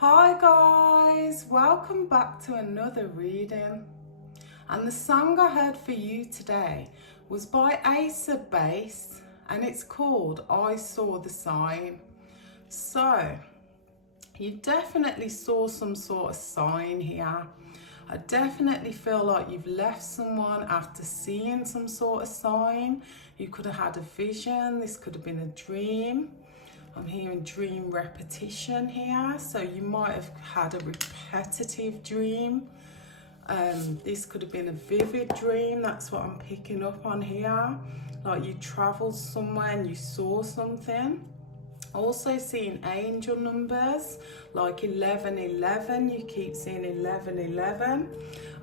Hi guys, welcome back to another reading. And the song I heard for you today was by Ace of Base and it's called I Saw the Sign. So, you definitely saw some sort of sign here. I definitely feel like you've left someone after seeing some sort of sign. You could have had a vision, this could have been a dream. I'm hearing dream repetition here, so you might have had a repetitive dream. This could have been a vivid dream, that's what I'm picking up on here. Like you travelled somewhere and you saw something. Also seeing angel numbers like 1111, you keep seeing 1111.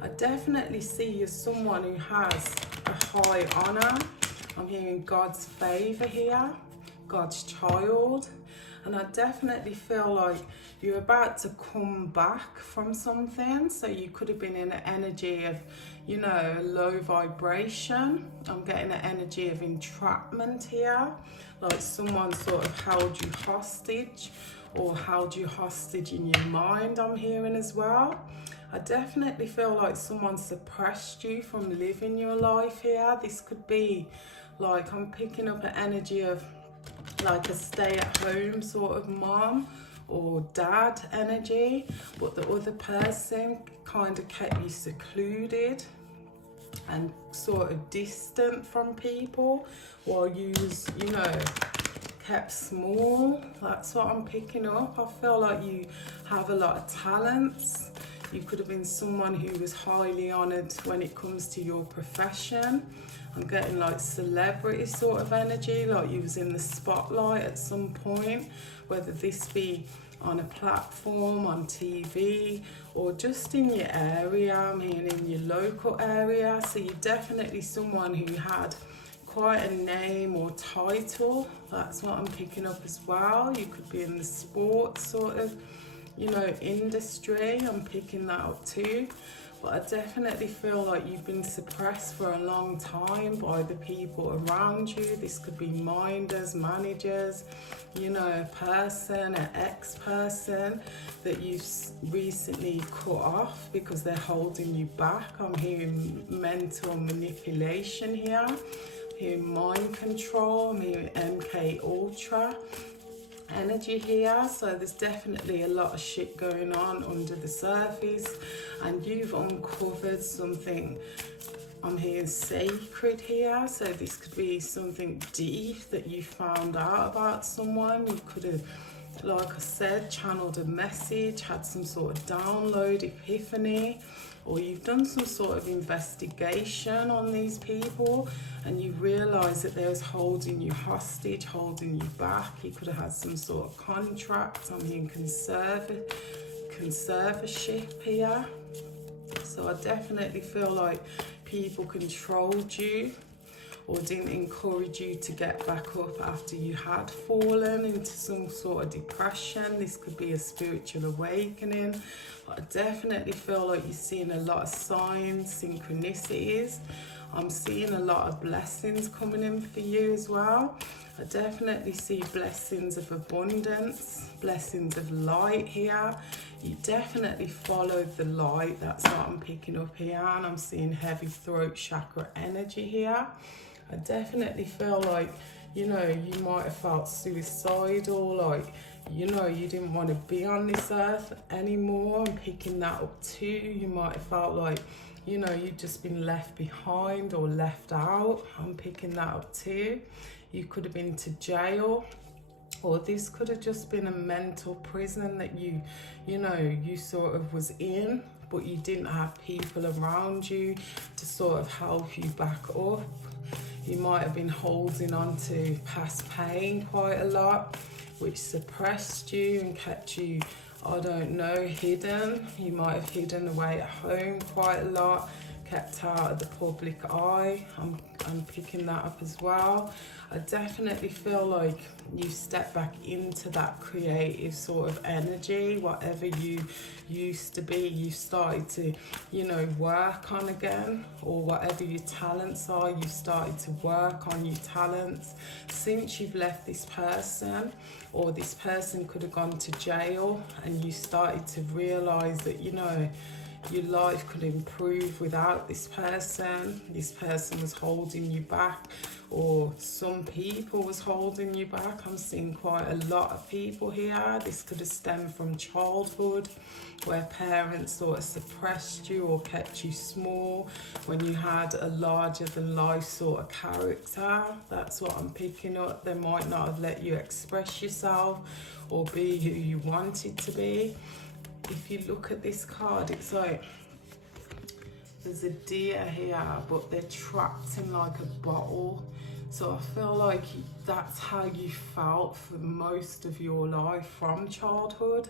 I definitely see you as someone who has a high honour. I'm hearing God's favour here, God's child, and I definitely feel like you're about to come back from something. So you could have been in an energy of, you know, low vibration. I'm getting an energy of entrapment here, like someone sort of held you hostage or held you hostage in your mind, I'm hearing as well. I definitely feel like someone suppressed you from living your life here. This could be like, I'm picking up an energy of like a stay-at-home sort of mom or dad energy, but the other person kind of kept you secluded and sort of distant from people while you was, you know, kept small. That's what I'm picking up. I feel like you have a lot of talents. You could have been someone who was highly honoured when it comes to your profession. I'm getting like celebrity sort of energy, like you was in the spotlight at some point, whether this be on a platform, on TV, or just in your area. I mean, in your local area. So you're definitely someone who had quite a name or title. That's what I'm picking up as well. You could be in the sports sort of, you know, industry. I'm picking that up too. But I definitely feel like you've been suppressed for a long time by the people around you. This could be minders, managers, you know, a person, an ex-person that you've recently cut off because they're holding you back. I'm hearing mental manipulation here. I'm hearing mind control. I'm hearing MK Ultra energy here. So there's definitely a lot of shit going on under the surface and you've uncovered something. I'm hearing sacred here, so this could be something deep that you found out about someone. You could have, like I said, channeled a message, had some sort of download, epiphany, or you've done some sort of investigation on these people and you realise that they was holding you hostage, holding you back. You could have had some sort of contract. I'm hearing conservatorship here. So I definitely feel like people controlled you or didn't encourage you to get back up after you had fallen into some sort of depression. This could be a spiritual awakening. But I definitely feel like you're seeing a lot of signs, synchronicities. I'm seeing a lot of blessings coming in for you as well. I definitely see blessings of abundance, blessings of light here. You definitely followed the light. That's what I'm picking up here. And I'm seeing heavy throat chakra energy here. I definitely feel like, you know, you might have felt suicidal, like, you know, you didn't want to be on this earth anymore. I'm picking that up too. You might have felt like, you know, you've just been left behind or left out. I'm picking that up too. You could have been to jail, or this could have just been a mental prison that you know, you sort of was in, but you didn't have people around you to sort of help you back up. You might have been holding on to past pain quite a lot, which suppressed you and kept you, I don't know, hidden. You might have hidden away at home quite a lot, kept out of the public eye. I'm picking that up as well. I definitely feel like you step back into that creative sort of energy. Whatever you used to be, you started to, work on again. Or whatever your talents are, you started to work on your talents. Since you've left this person, or this person could have gone to jail, and you started to realize that, your life could improve without this person. This person was holding you back, or some people was holding you back. I'm seeing quite a lot of people here. This could have stemmed from childhood, where parents sort of suppressed you or kept you small when you had a larger than life sort of character. That's what I'm picking up. They might not have let you express yourself or be who you wanted to be. If you look at this card, it's like there's a deer here, but they're trapped in like a bottle. So I feel like that's how you felt for most of your life from childhood.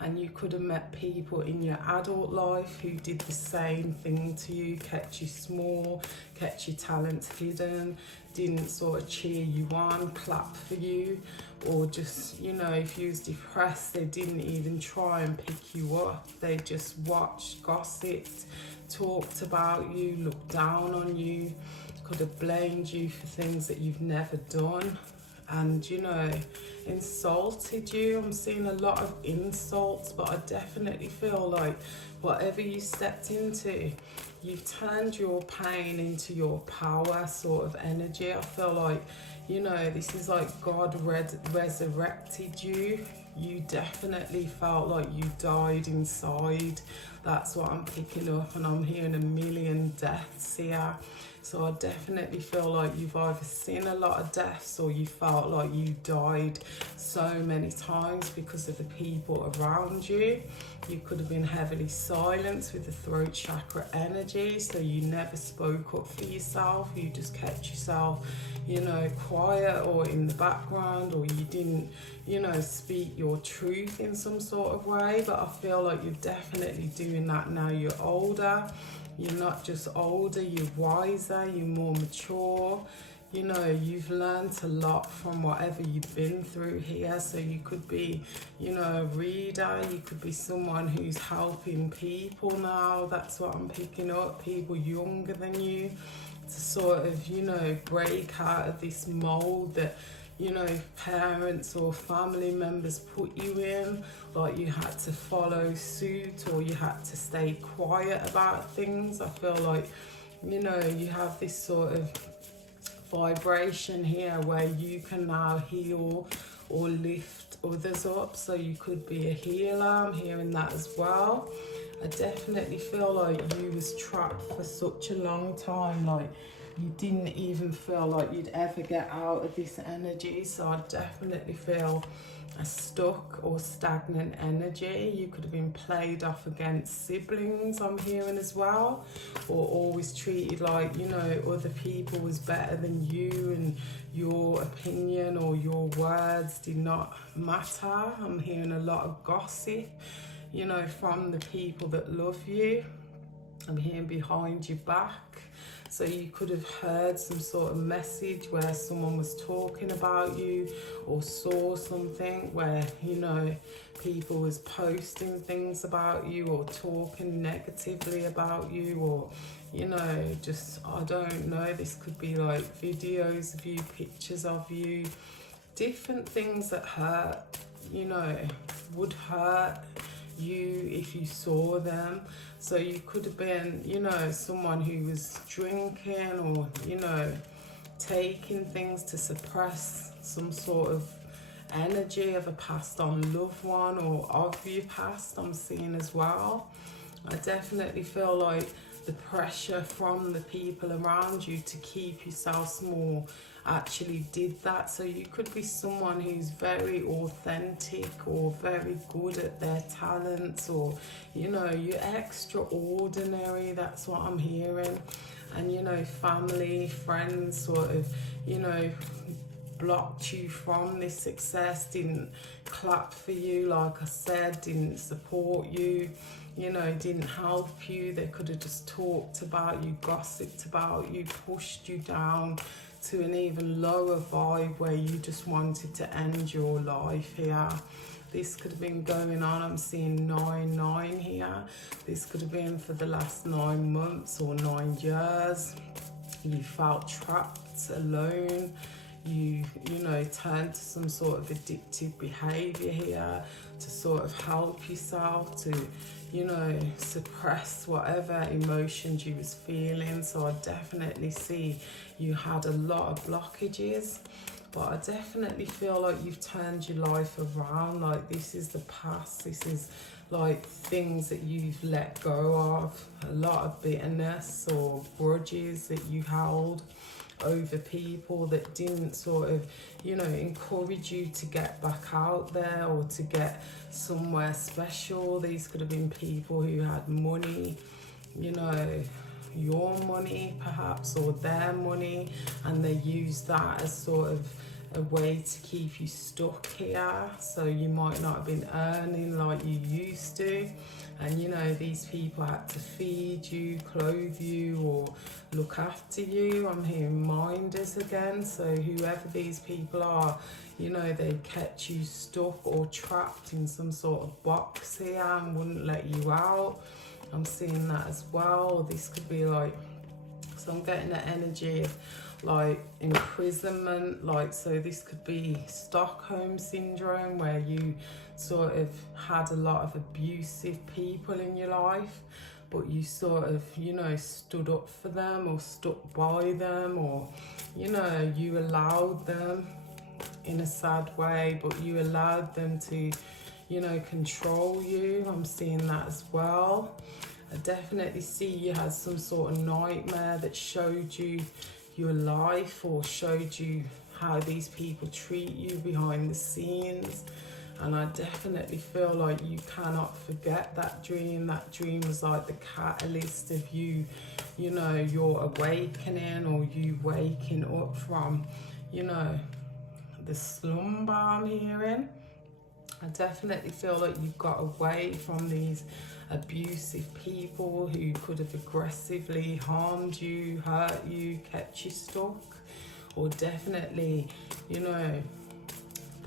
And you could have met people in your adult life who did the same thing to you, kept you small, kept your talents hidden, didn't sort of cheer you on, clap for you, or just, if you was depressed, they didn't even try and pick you up. They just watched, gossiped, talked about you, looked down on you, could have blamed you for things that you've never done, and insulted you. I'm seeing a lot of insults, but I definitely feel like whatever you stepped into, you've turned your pain into your power sort of energy. I feel like, this is like God resurrected you. You definitely felt like you died inside. That's what I'm picking up, and I'm hearing a million deaths here. So I definitely feel like you've either seen a lot of deaths, or you felt like you died so many times because of the people around you. You could have been heavily silenced with the throat chakra energy, so you never spoke up for yourself. You just kept yourself, quiet or in the background, or you didn't, speak your truth in some sort of way. But I feel like you're definitely doing that now you're older. You're not just older, you're wiser, you're more mature. You've learned a lot from whatever you've been through here. So you could be, a reader. You could be someone who's helping people now. That's what I'm picking up. People younger than you, to sort of, break out of this mold that, parents or family members put you in. Like you had to follow suit, or you had to stay quiet about things. I feel like, you have this sort of vibration here where you can now heal or lift others up. So you could be a healer. I'm hearing that as well. I definitely feel like you was trapped for such a long time. Like you didn't even feel like you'd ever get out of this energy. So I definitely feel a stuck or stagnant energy. You could have been played off against siblings, I'm hearing as well, or always treated like, other people was better than you, and your opinion or your words did not matter. I'm hearing a lot of gossip, from the people that love you. I'm hearing behind your back. So you could have heard some sort of message where someone was talking about you, or saw something where, people was posting things about you, or talking negatively about you, or, just, I don't know, this could be like videos of you, pictures of you, different things that hurt, would hurt you if you saw them. So you could have been, someone who was drinking, or, taking things to suppress some sort of energy of a passed on loved one, or of your past, I'm seeing as well. I definitely feel like the pressure from the people around you to keep yourself small actually did that. So you could be someone who's very authentic, or very good at their talents, or you're extraordinary. That's what I'm hearing. And family, friends sort of blocked you from this success, didn't clap for you, like I said, didn't support you, you know, didn't help you. They could have just talked about you, gossiped about you, pushed you down to an even lower vibe where you just wanted to end your life here. This could have been going on. I'm seeing 9-9 here. This could have been for the last 9 months or 9 years. You felt trapped, alone. You know, turned to some sort of addictive behavior here to sort of help yourself to, you know, suppress whatever emotions you was feeling. So I definitely see you had a lot of blockages, but I definitely feel like you've turned your life around. Like, this is the past. This is like things that you've let go of, a lot of bitterness or grudges that you held over people that didn't sort of, you know, encourage you to get back out there or to get somewhere special. These could have been people who had money, you know, your money perhaps, or their money, and they used that as sort of a way to keep you stuck here. So you might not have been earning like you used to, and you know, these people had to feed you, clothe you, or look after you. I'm hearing minders again. So whoever these people are, you know, they kept you stuck or trapped in some sort of box here and wouldn't let you out. I'm seeing that as well. This could be like, so I'm getting the energy of like imprisonment, like, so this could be Stockholm syndrome, where you sort of had a lot of abusive people in your life, but you sort of, you know, stood up for them or stuck by them, or, you know, you allowed them in a sad way, but you allowed them to, you know, control you. I'm seeing that as well. I definitely see you had some sort of nightmare that showed you your life or showed you how these people treat you behind the scenes. And I definitely feel like you cannot forget that dream. That dream was like the catalyst of you, you know, your awakening, or you waking up from, you know, the slumber I'm hearing. I definitely feel like you got away from these abusive people who could have aggressively harmed you, hurt you, kept you stuck, or definitely, you know,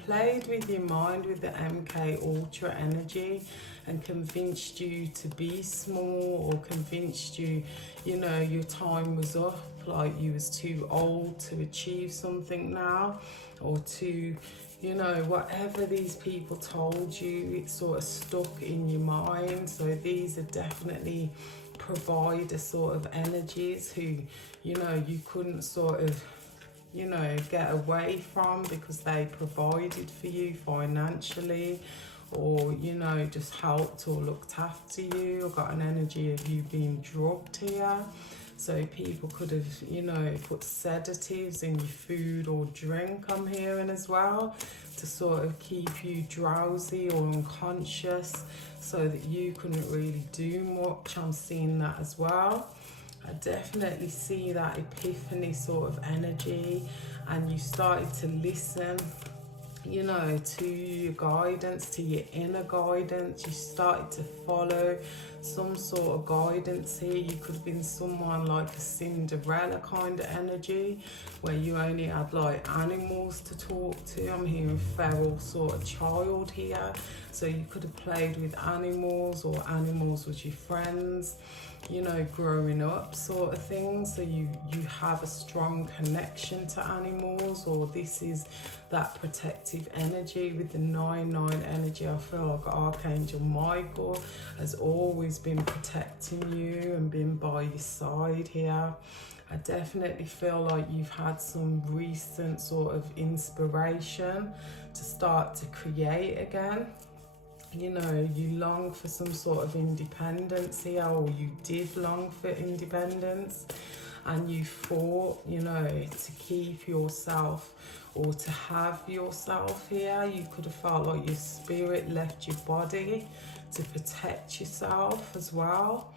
played with your mind with the MK Ultra energy and convinced you to be small, or convinced you, you know, your time was up, like you was too old to achieve something now, or to, you know, whatever these people told you, it sort of stuck in your mind. So these are definitely provider sort of energies who, you know, you couldn't sort of, you know, get away from because they provided for you financially, or, you know, just helped or looked after you. I've got an energy of you being drugged here. So people could have, you know, put sedatives in your food or drink, I'm hearing as well, to sort of keep you drowsy or unconscious so that you couldn't really do much. I'm seeing that as well. I definitely see that epiphany sort of energy, and you started to listen, you know, to your guidance, to your inner guidance. You started to follow some sort of guidance here. You could have been someone like a Cinderella kind of energy, where you only had like animals to talk to. I'm hearing feral sort of child here. So you could have played with animals, or animals was your friends, you know, growing up sort of thing. So you have a strong connection to animals, or this is that protective energy with the 9-9 energy. I feel like Archangel Michael has always been protecting you and been by your side here. I definitely feel like you've had some recent sort of inspiration to start to create again. You know, you long for some sort of independence here, or you did long for independence, and you fought, you know, to keep yourself or to have yourself here. You could have felt like your spirit left your body to protect yourself as well.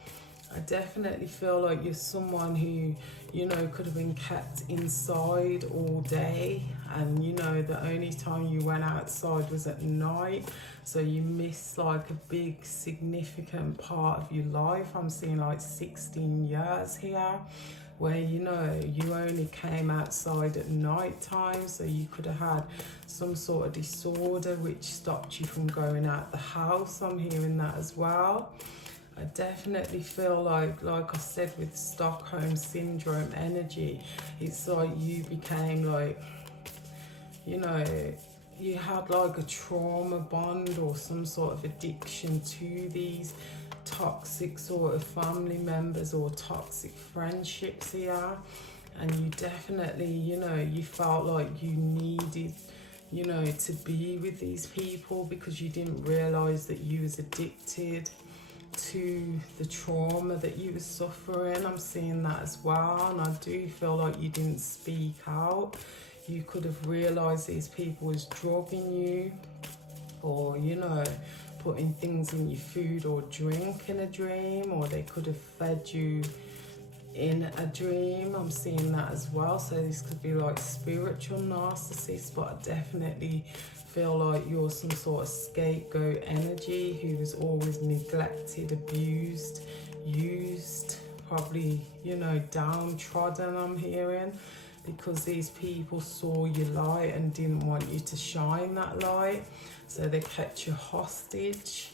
I definitely feel like you're someone who, you know, could have been kept inside all day, and you know the only time you went outside was at night, so you missed like a big significant part of your life. I'm seeing like 16 years here where, you know, you only came outside at night time, so you could have had some sort of disorder which stopped you from going out the house. I'm hearing that as well. I definitely feel like I said, with Stockholm Syndrome energy, it's like you became like, you know, you had like a trauma bond or some sort of addiction to these toxic sort of family members or toxic friendships here. And you definitely, you know, you felt like you needed, you know, to be with these people because you didn't realize that you was addicted to the trauma that you were suffering. I'm seeing that as well, and I do feel like you didn't speak out. You could have realized these people was drugging you, or, you know, putting things in your food or drink in a dream, or they could have fed you in a dream. I'm seeing that as well. So this could be like spiritual narcissist, but I definitely feel like you're some sort of scapegoat energy who was always neglected, abused, used, probably, you know, downtrodden, I'm hearing, because these people saw your light and didn't want you to shine that light, so they kept you hostage.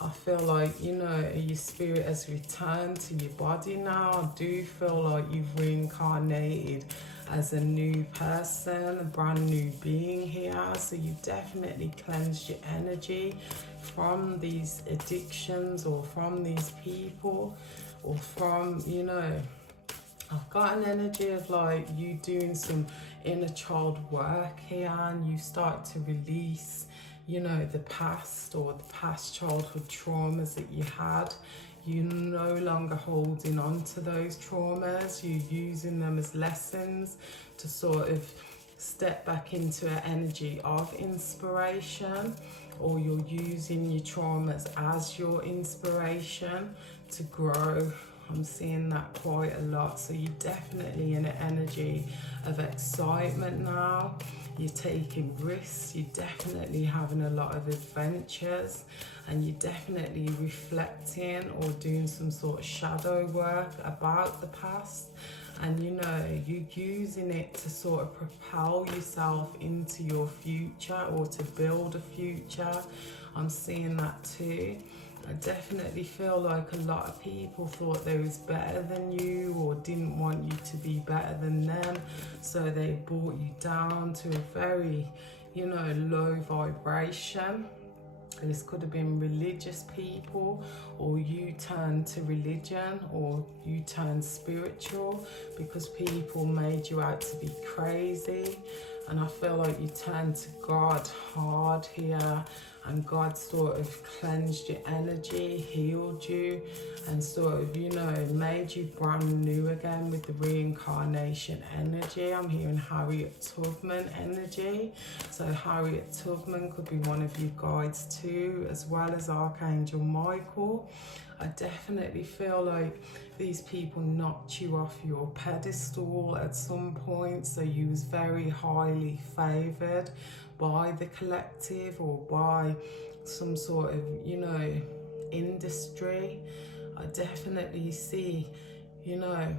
I feel like, you know, your spirit has returned to your body now. I do feel like you've reincarnated as a new person, a brand new being here. So you've definitely cleansed your energy from these addictions or from these people or from, you know, I've got an energy of like you doing some inner child work here, and you start to release, you know, the past or the past childhood traumas that you had. You're no longer holding on to those traumas. You're using them as lessons to sort of step back into an energy of inspiration, or you're using your traumas as your inspiration to grow. I'm seeing that quite a lot. So you're definitely in an energy of excitement now. You're taking risks, you're definitely having a lot of adventures, and you're definitely reflecting or doing some sort of shadow work about the past. And, you know, you're using it to sort of propel yourself into your future or to build a future. I'm seeing that too. I definitely feel like a lot of people thought they was better than you or didn't want you to be better than them, so they brought you down to a very, you know, low vibration. And this could have been religious people, or you turned to religion, or you turned spiritual because people made you out to be crazy. And I feel like you turned to God hard here, and God sort of cleansed your energy, healed you, and sort of, you know, made you brand new again with the reincarnation energy. I'm hearing Harriet Tubman energy. So Harriet Tubman could be one of your guides too, as well as Archangel Michael. I definitely feel like these people knocked you off your pedestal at some point, so you was very highly favoured by the collective or by some sort of, you know, industry. I definitely see, you know,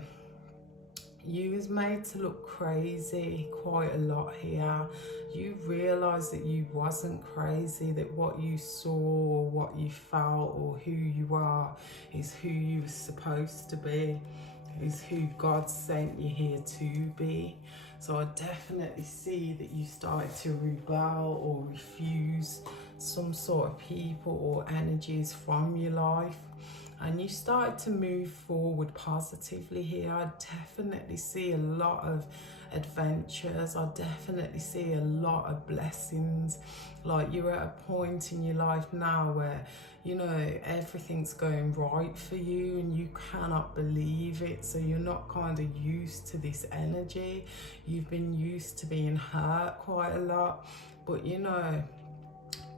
you was made to look crazy quite a lot here. You realised that you wasn't crazy, that what you saw or what you felt or who you are is who you were supposed to be, is who God sent you here to be. So I definitely see that you started to rebel or refuse some sort of people or energies from your life, and you started to move forward positively here. I definitely see a lot of adventures. I definitely see a lot of blessings. Like you're at a point in your life now where, you know, everything's going right for you and you cannot believe it. So you're not kind of used to this energy. You've been used to being hurt quite a lot, but you know,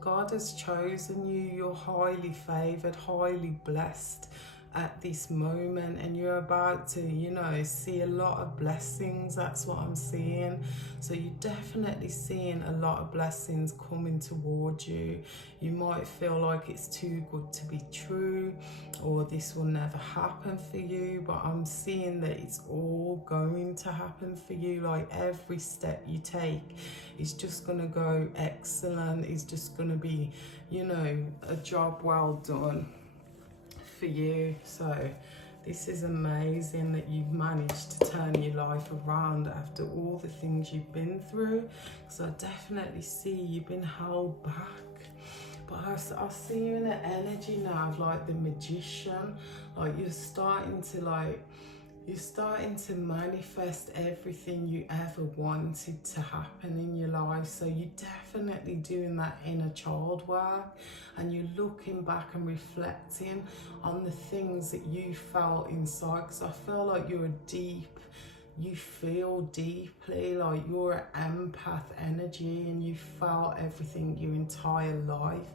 God has chosen you. You're highly favoured, highly blessed, at this moment, and you're about to, you know, see a lot of blessings. That's what I'm seeing. So you're definitely seeing a lot of blessings coming towards you. You might feel like it's too good to be true, or this will never happen for you, but I'm seeing that it's all going to happen for you. Like every step you take is just going to go excellent. It's just going to be, you know, a job well done for you. So this is amazing that you've managed to turn your life around after all the things you've been through. So I definitely see you've been held back. But I see you in the energy now of like the magician. Like you're starting to manifest everything you ever wanted to happen in your life. So you're definitely doing that inner child work, and you're looking back and reflecting on the things that you felt inside, because I feel like you feel deeply, like you're an empath energy, and you felt everything your entire life.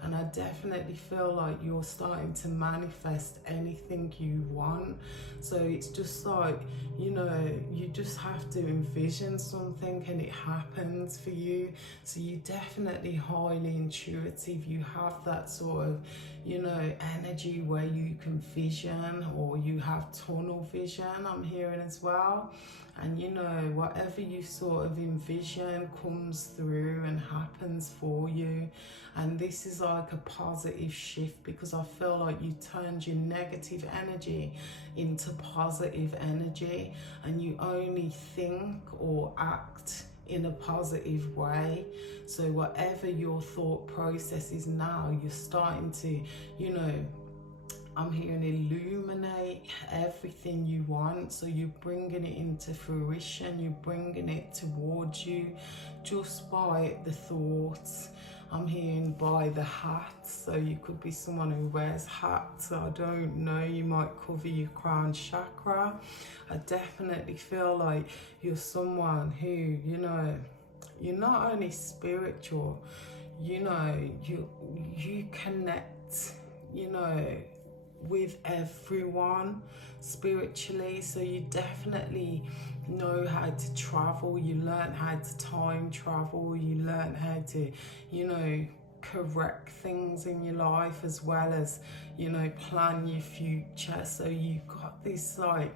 And I definitely feel like you're starting to manifest anything you want. So it's just like, you know, you just have to envision something and it happens for you. So you're definitely highly intuitive. You have that sort of, you know, energy where you can vision, or you have tunnel vision, I'm hearing as well. And you know, whatever you sort of envision comes through and happens for you. And this is like a positive shift, because I feel like you turned your negative energy into positive energy, and you only think or act in a positive way. So whatever your thought process is now, you're starting to, you know, I'm hearing illuminate everything you want. So you're bringing it into fruition, you're bringing it towards you just by the thoughts. I'm hearing by the hats. So you could be someone who wears hats. I don't know, you might cover your crown chakra. I definitely feel like you're someone who, you know, you're not only spiritual, you know, you connect, you know, with everyone spiritually. So you definitely know how to travel. You learn how to time travel. You learn how to, you know, correct things in your life, as well as, you know, plan your future. So you've got this like,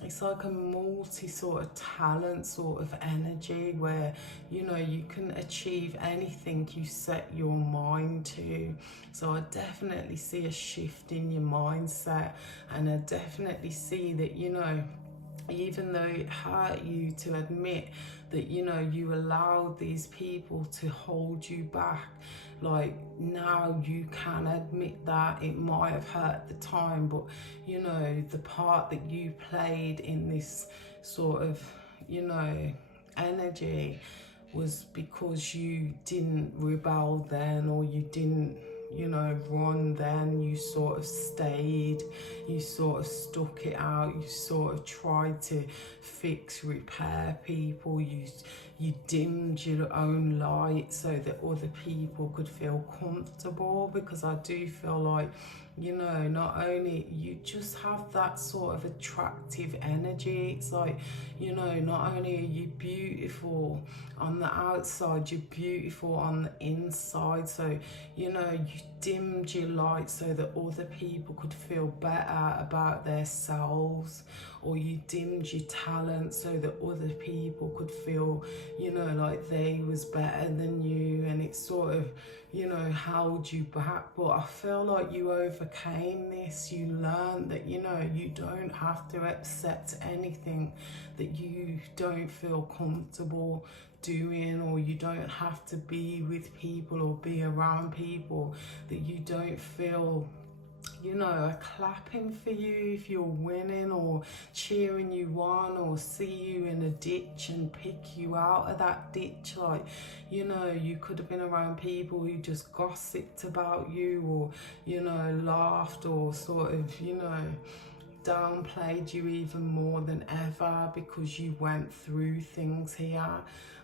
it's like a multi sort of talent sort of energy where, you know, you can achieve anything you set your mind to. So I definitely see a shift in your mindset, and I definitely see that, you know, even though it hurt you to admit that, you know, you allowed these people to hold you back, like now you can admit that it might have hurt at the time, but you know, the part that you played in this sort of, you know, energy was because you didn't rebel then, or you didn't, you know, run then. You sort of stayed, you sort of stuck it out, you sort of tried to fix, repair people, you dimmed your own light so that other people could feel comfortable. Because I do feel like, you know, not only you just have that sort of attractive energy, it's like, you know, not only are you beautiful on the outside, you're beautiful on the inside. So, you know, you dimmed your light so that other people could feel better about themselves, or you dimmed your talent so that other people could feel, you know, like they was better than you, and it sort of, you know, held you back. But I feel like you overcame this. You learned that, you know, you don't have to accept anything that you don't feel comfortable doing, or you don't have to be with people or be around people that you don't feel, you know, are clapping for you if you're winning, or cheering you on, or see you in a ditch and pick you out of that ditch. Like, you know, you could have been around people who just gossiped about you, or, you know, laughed, or sort of, you know, downplayed you even more than ever because you went through things here.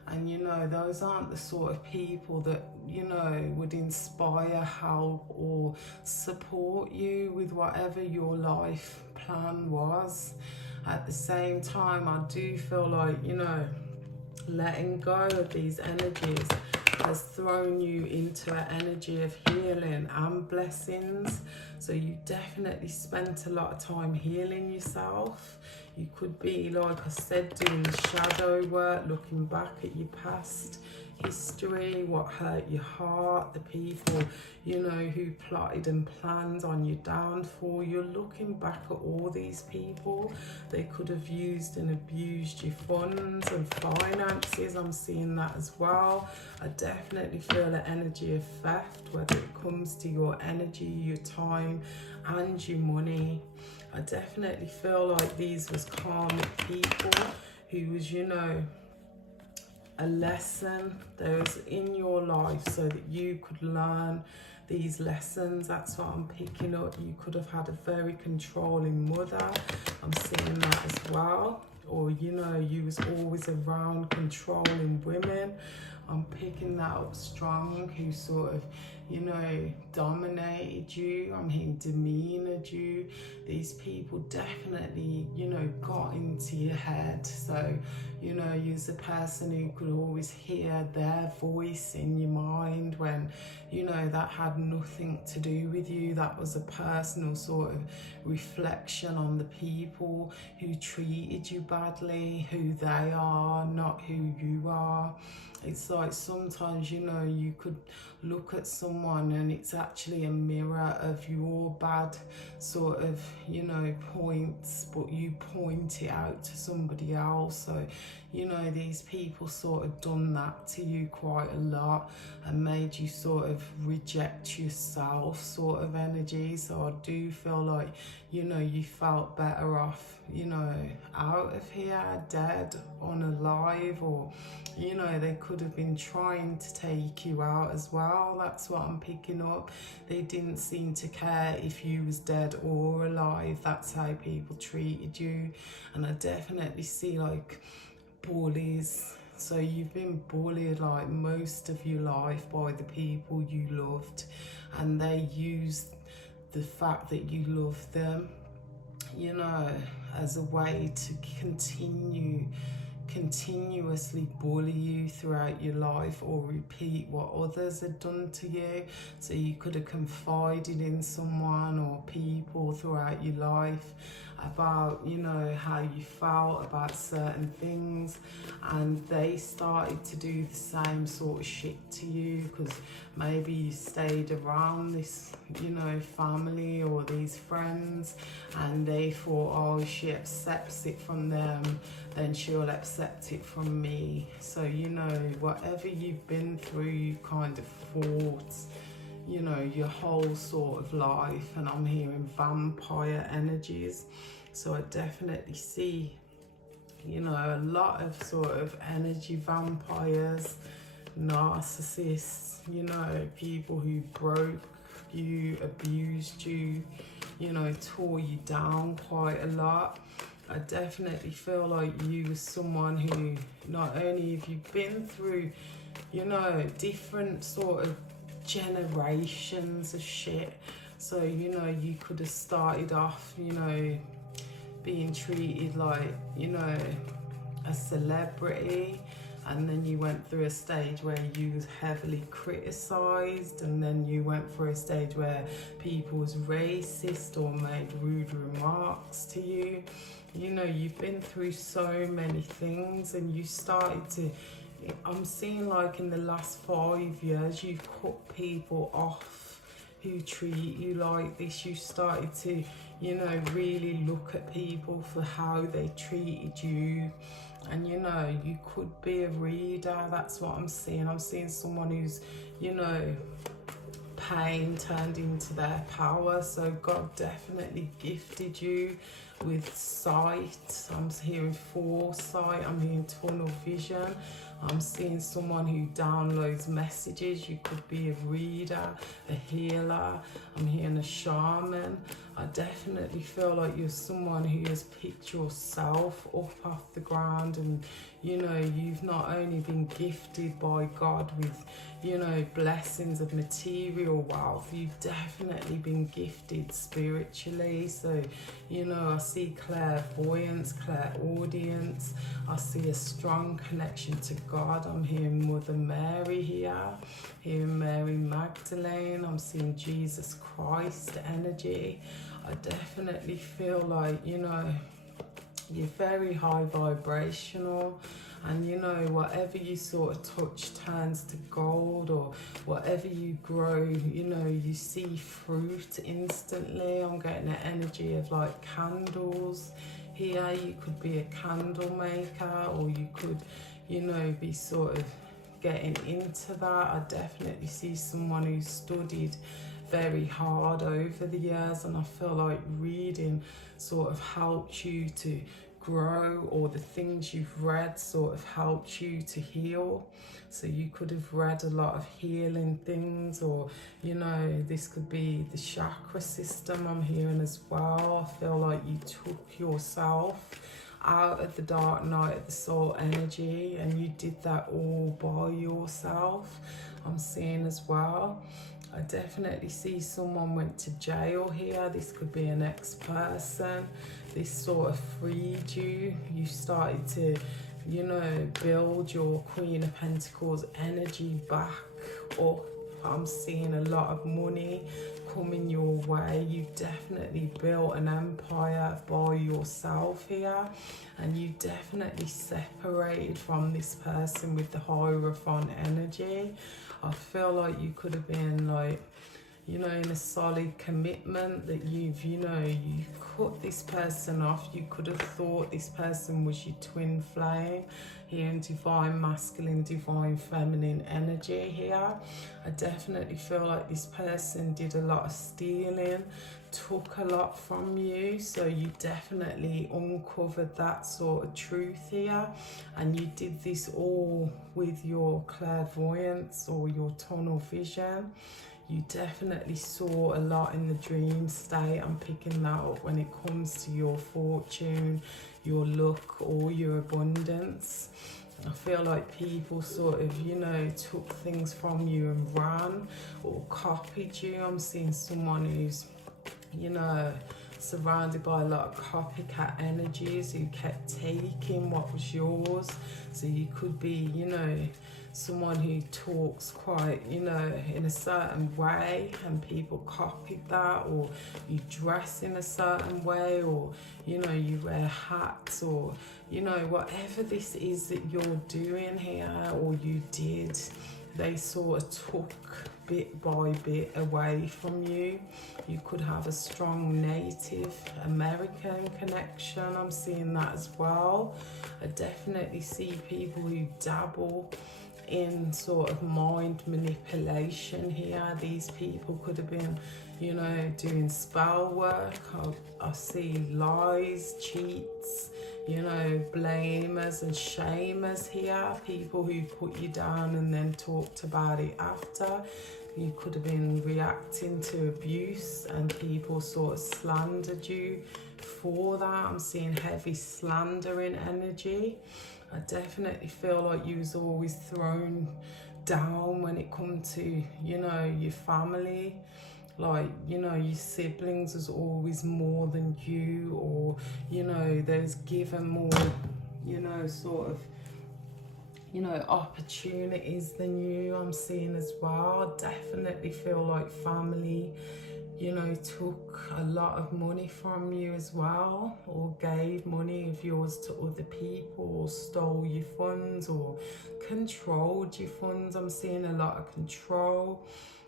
And you know, those aren't the sort of people that, you know, would inspire, help or support you with whatever your life plan was. At the same time, I do feel like, you know, letting go of these energies has thrown you into an energy of healing and blessings. So you definitely spent a lot of time healing yourself. You could be, like I said, doing the shadow work, looking back at your past history, what hurt your heart, the people, you know, who plotted and planned on your downfall. You're looking back at all these people. They could have used and abused your funds and finances. I'm seeing that as well. I definitely feel the energy of theft, whether it comes to your energy, your time and your money. I definitely feel like these was karmic people who was, you know, a lesson that was in your life so that you could learn these lessons. That's what I'm picking up. You could have had a very controlling mother. I'm seeing that as well. Or, you know, you was always around controlling women. I'm picking that up strong, who sort of, you know, dominated you. I'm hearing demeanored you. These people definitely, you know, got into your head. So, you know, you're a person who could always hear their voice in your mind when, you know, that had nothing to do with you. That was a personal sort of reflection on the people who treated you badly, who they are, not who you are. It's like sometimes, you know, you could look at someone and it's actually a mirror of your bad sort of, you know, points, but you point it out to somebody else. So, you know, these people sort of done that to you quite a lot and made you sort of reject yourself sort of energy. So I do feel like, you know, you felt better off, you know, out of here, dead, unalive, or, you know, they could have been trying to take you out as well. That's what I'm picking up. They didn't seem to care if you was dead or alive. That's how people treated you. And I definitely see like bullies. So you've been bullied like most of your life by the people you loved, and they used the fact that you love them, you know, as a way to continuously bully you throughout your life or repeat what others had done to you. So you could have confided in someone or people throughout your life about, you know, how you felt about certain things, and they started to do the same sort of shit to you because maybe you stayed around this, you know, family or these friends, and they thought, oh, she accepts it from them, then she'll accept it from me. So, you know, whatever you've been through, you kind of fought, you know, your whole sort of life. And I'm hearing vampire energies. So I definitely see, you know, a lot of sort of energy vampires, narcissists, you know, people who broke you, abused you, you know, tore you down quite a lot. I definitely feel like you were someone who, not only have you been through, you know, different sort of generations of shit. So, you know, you could have started off, you know, being treated like, you know, a celebrity, and then you went through a stage where you was heavily criticized, and then you went through a stage where people was racist or made rude remarks to you. You know, you've been through so many things, and you started to, I'm seeing like in the last 5 years, you've cut people off who treat you like this. You started to, you know, really look at people for how they treated you. And, you know, you could be a reader. That's what I'm seeing. I'm seeing someone who's, you know, pain turned into their power. So God definitely gifted you with sight. I'm hearing foresight. I'm hearing tunnel vision. I'm seeing someone who downloads messages. You could be a reader, a healer. I'm hearing a shaman. I definitely feel like you're someone who has picked yourself up off the ground, and you know, you've not only been gifted by God with, you know, blessings of material wealth, you've definitely been gifted spiritually. So, you know, I see clairvoyance, clairaudience. I see a strong connection to God. I'm hearing Mother Mary here, hearing Mary Magdalene. I'm seeing Jesus Christ energy. I definitely feel like, you know, you're very high vibrational, and you know, whatever you sort of touch turns to gold, or whatever you grow, you know, you see fruit instantly. I'm getting the energy of like candles here. You could be a candle maker, or you could, you know, be sort of getting into that. I definitely see someone who's studied very hard over the years, and I feel like reading sort of helped you to grow, or the things you've read sort of helped you to heal. So you could have read a lot of healing things, or you know, this could be the chakra system I'm hearing as well. I feel like you took yourself out of the dark night of the soul energy, and you did that all by yourself, I'm seeing as well. I definitely see someone went to jail here. This could be an ex-person. This sort of freed you. You started to, you know, build your Queen of Pentacles energy back up. I'm seeing a lot of money coming your way. You definitely built an empire by yourself here, and you definitely separated from this person with the Hierophant energy. I feel like you could have been like, you know, in a solid commitment that you've, you know, you cut this person off. You could have thought this person was your twin flame here in divine masculine, divine feminine energy here. I definitely feel like this person did a lot of stealing, took a lot from you, so you definitely uncovered that sort of truth here, and you did this all with your clairvoyance or your tunnel vision. You definitely saw a lot in the dream state. I'm picking that up when it comes to your fortune, your luck, or your abundance. I feel like people sort of, you know, took things from you and ran or copied you. I'm seeing someone who's, you know, surrounded by a lot of copycat energies who kept taking what was yours. So you could be, you know, someone who talks quite, you know, in a certain way, and people copied that, or you dress in a certain way, or you know, you wear hats, or you know, whatever this is that you're doing here or you did, they sort of took bit by bit away from you. You could have a strong Native American connection. I'm seeing that as well. I definitely see people who dabble in sort of mind manipulation here. These people could have been, you know, doing spell work. I see lies, cheats, you know, blamers and shamers here. People who put you down and then talked about it after. You could have been reacting to abuse, and people sort of slandered you for that. I'm seeing heavy slandering energy. I definitely feel like you was always thrown down when it comes to, you know, your family. Like, you know, your siblings was always more than you, or, you know, they was given more, you know, sort of, you know, opportunities than you. I'm seeing as well. I definitely feel like family, you know, took a lot of money from you as well, or gave money of yours to other people, or stole your funds, or controlled your funds. I'm seeing a lot of control.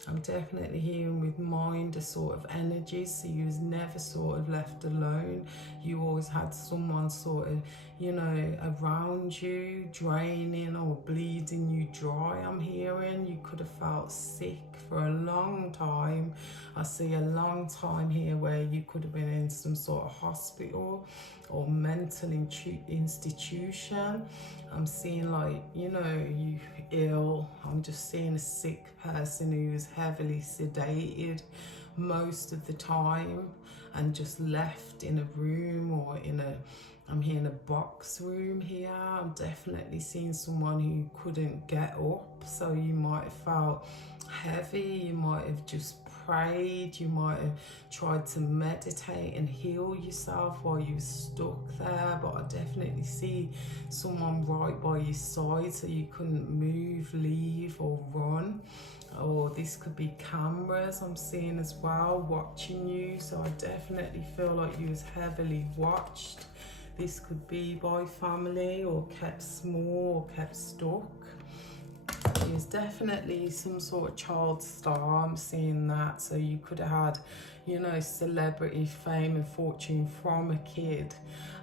I'm definitely hearing with mind a sort of energy, so you was never sort of left alone. You always had someone sort of, you know, around you, draining or bleeding you dry. I'm hearing you could have felt sick for a long time. I see a long time here where you could have been in some sort of hospital or mental institution. I'm seeing like, you know, you ill. I'm just seeing a sick person who's heavily sedated most of the time and just left in a room or in a, I'm hearing a box room here. I'm definitely seeing someone who couldn't get up, so you might have felt heavy, you might have just prayed, you might have tried to meditate and heal yourself while you were stuck there, but I definitely see someone right by your side so you couldn't move, leave or run. Or this could be cameras I'm seeing as well watching you, so I definitely feel like you was heavily watched. This could be by family or kept small or kept stuck. There's definitely some sort of child star, I'm seeing that, so you could have had, you know, celebrity fame and fortune from a kid,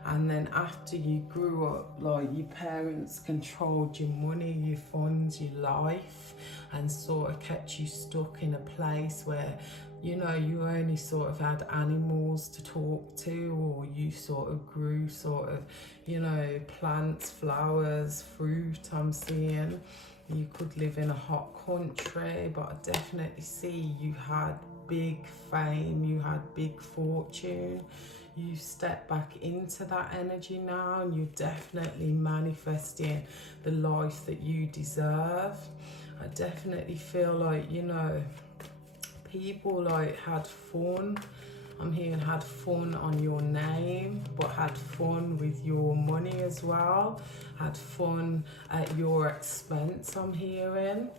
and then after you grew up, like your parents controlled your money, your funds, your life, and sort of kept you stuck in a place where, you know, you only sort of had animals to talk to, or you sort of grew sort of, you know, plants, flowers, fruit I'm seeing. You could live in a hot country, but I definitely see you had big fame, you had big fortune. You step back into that energy now and you're definitely manifesting the life that you deserve. I definitely feel like, you know, people like had fun. I'm hearing had fun on your name, but had fun with your money as well. Had fun at your expense, I'm hearing.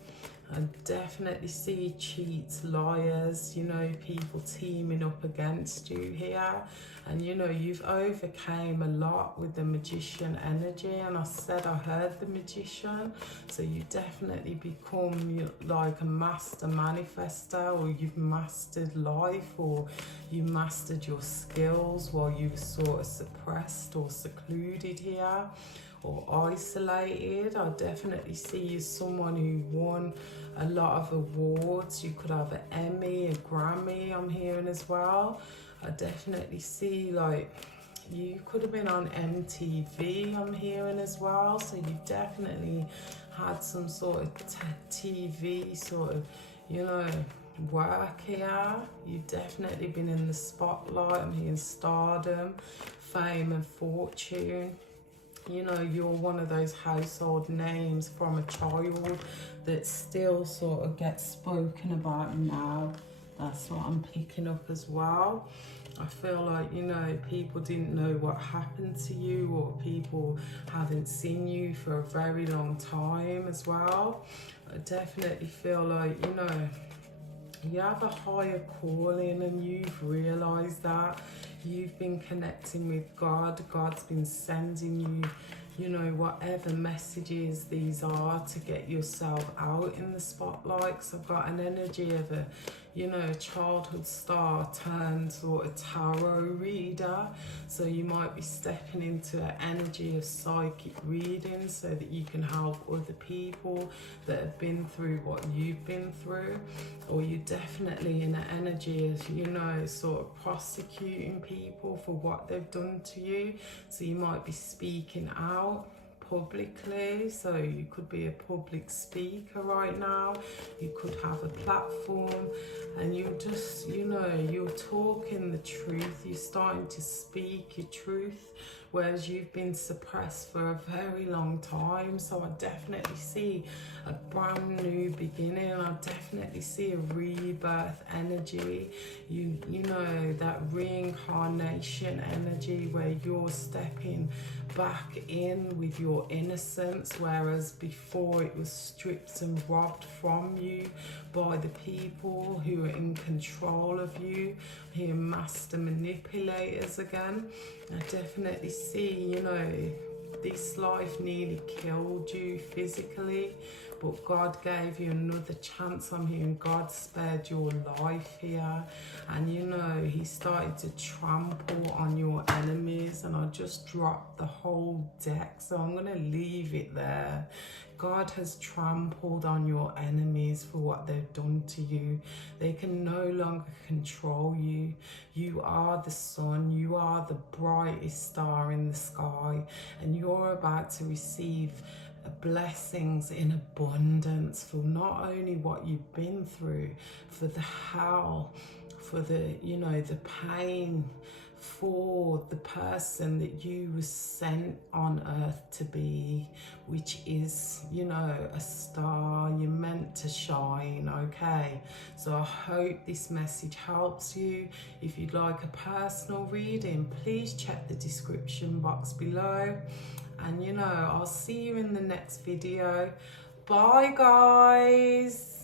I definitely see cheats, liars, you know, people teaming up against you here. And you know, you've overcame a lot with the magician energy, and I said I heard the magician, so you definitely become like a master manifester, or you've mastered life, or you mastered your skills while you were sort of suppressed or secluded here or isolated. I definitely see you as someone who won a lot of awards. You could have an Emmy, a Grammy, I'm hearing as well. I definitely see like you could have been on MTV, I'm hearing as well. So you've definitely had some sort of TV sort of, you know, work here. You've definitely been in the spotlight. I'm hearing stardom, fame and fortune. You know, you're one of those household names from a child that still sort of gets spoken about now. That's what I'm picking up as well. I feel like, you know, people didn't know what happened to you, or people haven't seen you for a very long time as well. I definitely feel like, you know, you have a higher calling and you've realised that. You've been connecting with God. God's been sending you, you know, whatever messages these are to get yourself out in the spotlight. So I've got an energy of a, you know, a childhood star turned sort of tarot reader. So you might be stepping into an energy of psychic reading so that you can help other people that have been through what you've been through. Or you're definitely in an energy of, you know, sort of prosecuting people for what they've done to you. So you might be speaking out publicly, so you could be a public speaker right now. You could have a platform and you're just, you know, you're talking the truth. You're starting to speak your truth, whereas you've been suppressed for a very long time. So I definitely see a brand new beginning. I definitely see a rebirth energy. You know, that reincarnation energy where you're stepping back in with your innocence, whereas before it was stripped and robbed from you by the people who are in control of you, who are master manipulators again. I definitely see, you know, this life nearly killed you physically, but God gave you another chance on here, and God spared your life here. And you know, he started to trample on your enemies, and I just dropped the whole deck, so I'm going to leave it there. God has trampled on your enemies for what they've done to you. They can no longer control you. You are the sun. You are the brightest star in the sky, and you're about to receive blessings in abundance for not only what you've been through, for the hell, for the, you know, the pain, for the person that you were sent on earth to be, which is, you know, a star. You're meant to shine, okay? So I hope this message helps you. If you'd like a personal reading, please check the description box below. And you know, I'll see you in the next video. Bye guys.